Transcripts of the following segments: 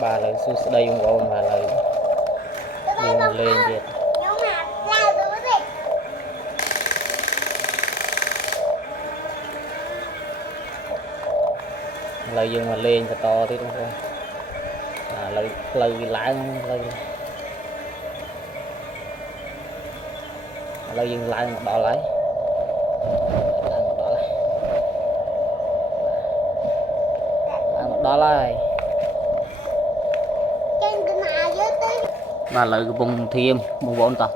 bà lời su đây ông ôn bà lời dương lên việt lời dương mà lên cho to tí đúng không lời lời láng lời dương láng đỏ lấy đó lại và lợi vùng thiêm vùng vốn tạt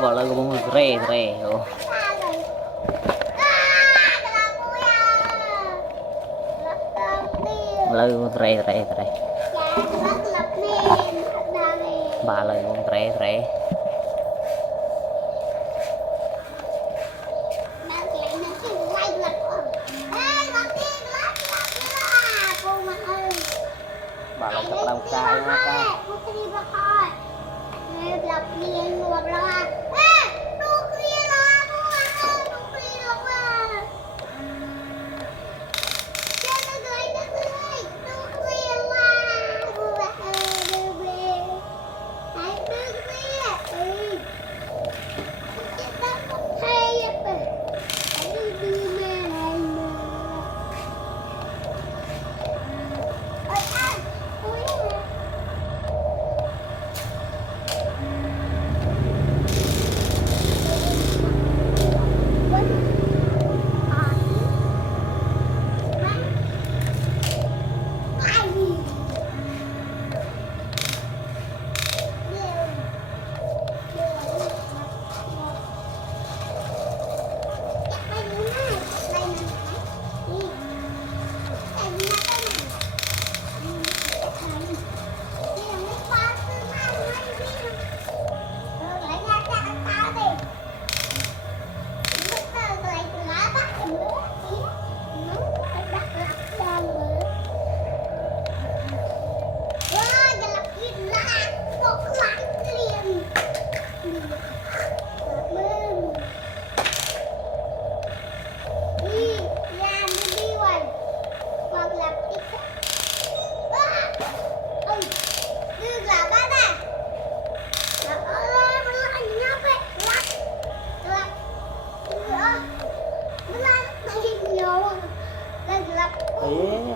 gọi là vùng rê lời rê bà lời vùng rê bà lòng thật lòng cay quá ca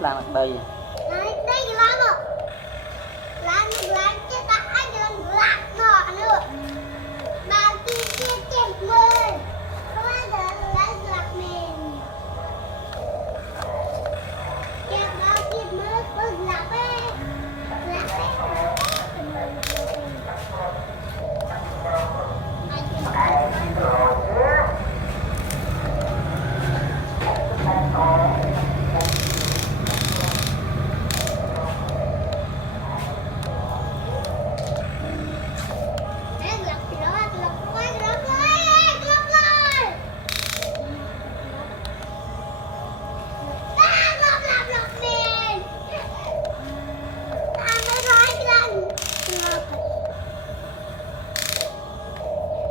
làm được đây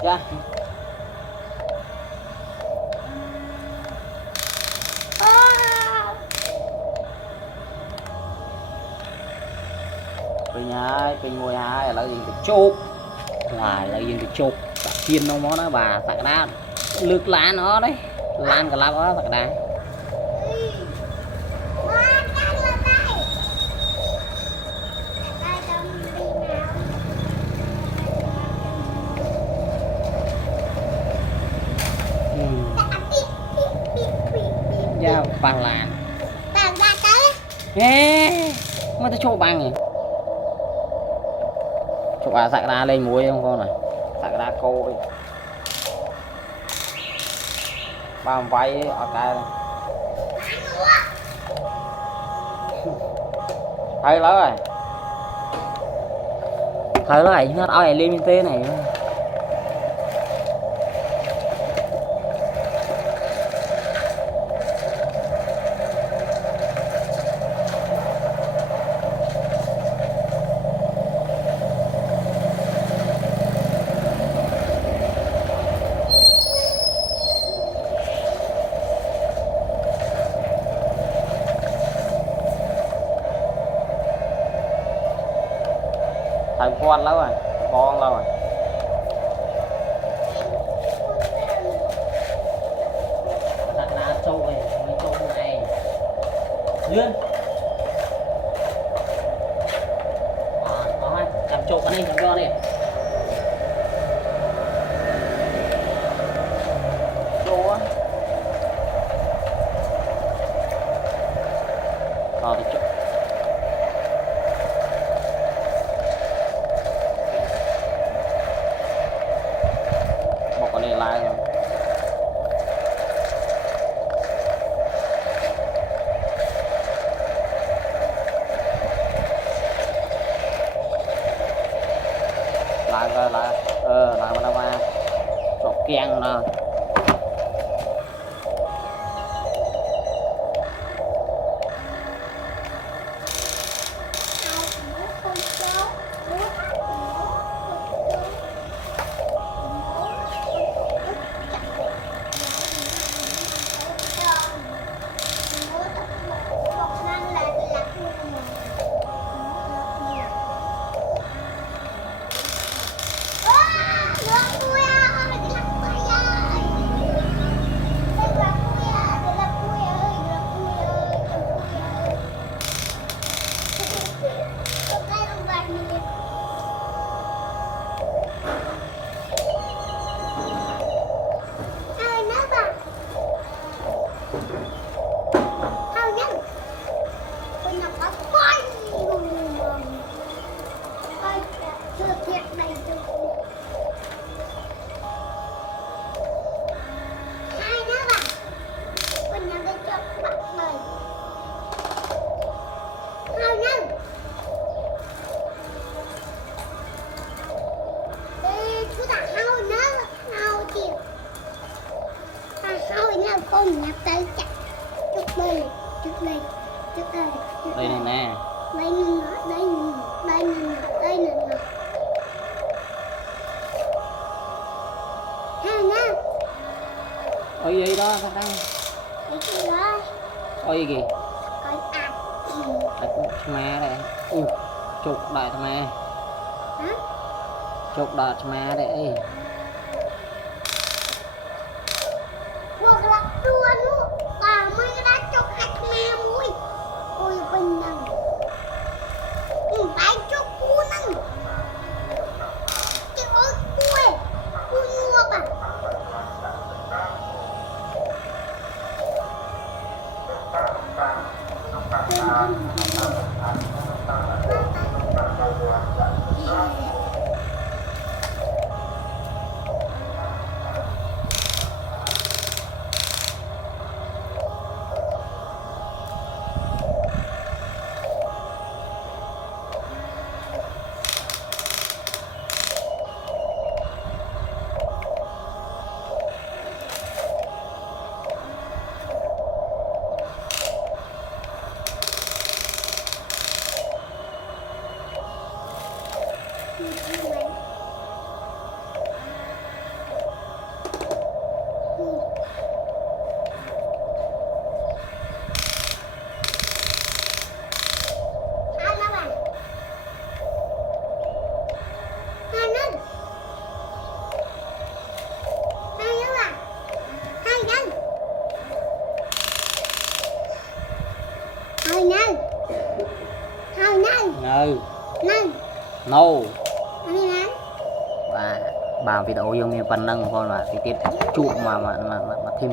dạ cái ngôi hai là gì cái chụp là gì cái chụp chiên nó món đó bà sạc đá lược lá nó đấy lan cả lá đó sạc đá dạ bằng làn mới ta cho bằng nhỉ cho bà sạc đá lên muối không con này sạc đá cô ấy bao váy ở cái này thấy rồi nó ơi lên tê này thành con lâu rồi con lâu rồi đặt đá trâu này mấy trâu này lươn có chạm trâu cái này chạm cho đi trâu á thì trâu một con này lại rồi lại mà đâu mà chọc keng nè con nhặt tay chặt trước đây đây này nè đây nè ha nha ôi gì đó sao đây cái đó ôi gì coi má đây chục đại thằng mẹ chục đại má đây no và video giống như phần năng con là cái tiết trụ mà thêm